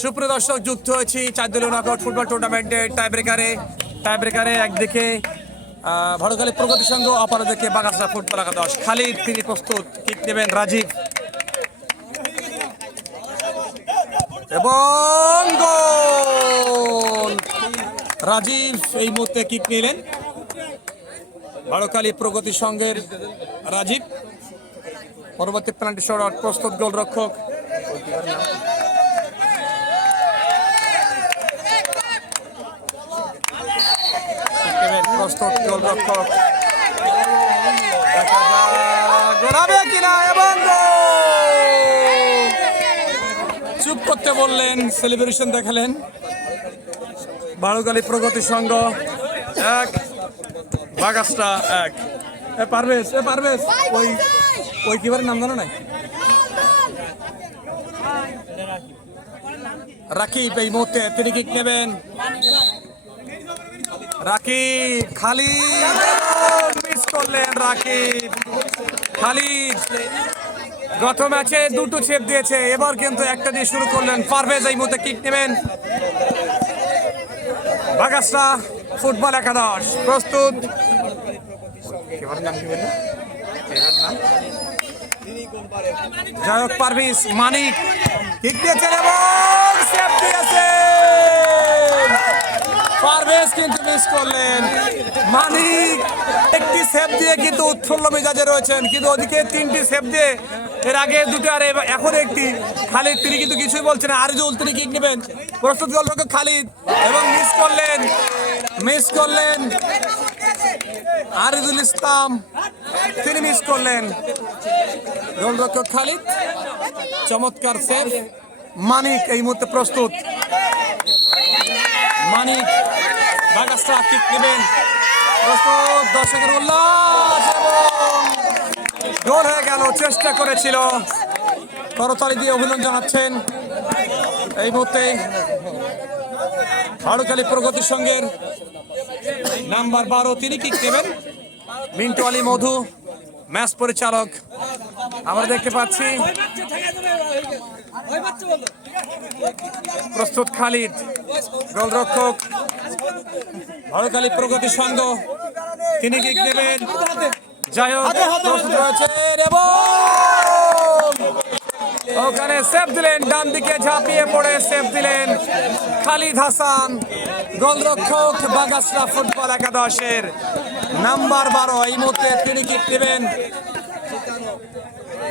সুপ্রিয় দর্শক, যুক্ত হয়েছি 4 দলীয় নকআউট ফুটবল টুর্নামেন্টের টাইব্রেকারে একদিকে ভাড়ুখালী প্রগতি সংঘ, অপরদিকে বাগাসরা ফুটবল একাদশ। খালিদ তিনি প্রস্তুত, কিক নেবেন রাজীব এবং গোল। রাজীব এই মুহূর্তে কিক নিলেন, ভাড়ুখালী প্রগতি সংঘের রাজীব। পরবর্তী পেনাল্টি শট প্রস্তুত গোলরক্ষক গোলরক্ষক গড়াবে কিনা এবং চুপ করতে বললেন, সেলিব্রেশন দেখালেন। ভাড়ুখালী প্রগতি সংঘ 1, বাগাসরা 1। পারভেজ ওই কিবারের নাম জানো না? রাকিব এই মুহূর্তে তিনি কিক নেবেন। রাকিব, খালিদ মিস করলেন। রাকিব, খালিদ গত ম্যাচে 2টো সেভ দিয়েছে, এবার কিন্তু একটা দিয়ে শুরু করলেন। পারভেজ এই মুহূর্তে কিক নেবেন। বাগাসরা ফুটবল একাদশ প্রস্তুত। যাই হোক, পারভেজ মানিক কিক দিয়েছেন এবং সেভ দিয়েছেন। পারভেজ কিন্তু মিস করলেন। মানিক একটি সেভ দিয়ে কিন্তু উৎফুল্ল মেজাজে রয়েছেন, কিন্তু ওদিকে 3টি সেভ দিয়ে এর আগে 2টো আর এখন একটি। খালিদ তিনি কিন্তু কিছুই বলছেন না। আরিজুল তিনি কিক নেবেন। প্রস্তুত গোলরক্ষক খালিদ এবং মিস করলেন আরিজুল ইসলাম, তিনি মিস করলেন। গোলরক্ষক খালিদ, চমৎকার সেভ। মানিক এই মুহূর্তে প্রস্তুত। মানিক বাগাসরা কিক নেবেন। প্রস্তুত, দর্শকের উল্লাস এবং গোল হয়ে গেল। চেষ্টা করেছিল, করতালি দিয়ে অভিনন্দন জানাচ্ছেন। এই মুহূর্তে ভাড়ুখালী প্রগতি সংঘের নাম্বার 12 তিনি কিক নেবেন। মিন্টু আলী মধু ম্যাচ পরিচালক আমরা দেখতে পাচ্ছি। প্রস্তুত খালিদ, গোলরক্ষক ভাড়ুখালী প্রগতি সংঘ তিনি কিক নেবেন। যাই হোক, প্রস্তুত রয়েছেন এবং ওখানে সেভ দিলেন। ডান দিকে ঝাঁপিয়ে পড়ে সেভ দিলেন খালিদ হাসান, গোলরক্ষক বাগাসরা ফুটবল একাদশের নাম্বার 12। এই মুহূর্তে তিনি কিক নেবেন।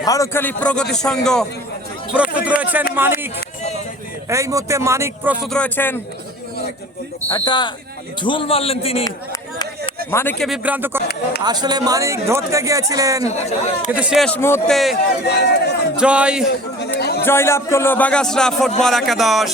ভাড়ুখালী প্রগতি সংঘ প্রস্তুত রয়েছেন মানিক। এই মুহূর্তে মানিক প্রস্তুত রয়েছেন। একটা ঝুল মারলেন তিনি, মানিককে বিভ্রান্ত করে। আসলে মানিক ধরতে গিয়েছিলেন, কিন্তু শেষ মুহূর্তে জয়লাভ করলো বাগাসরা ফুটবল একাদশ।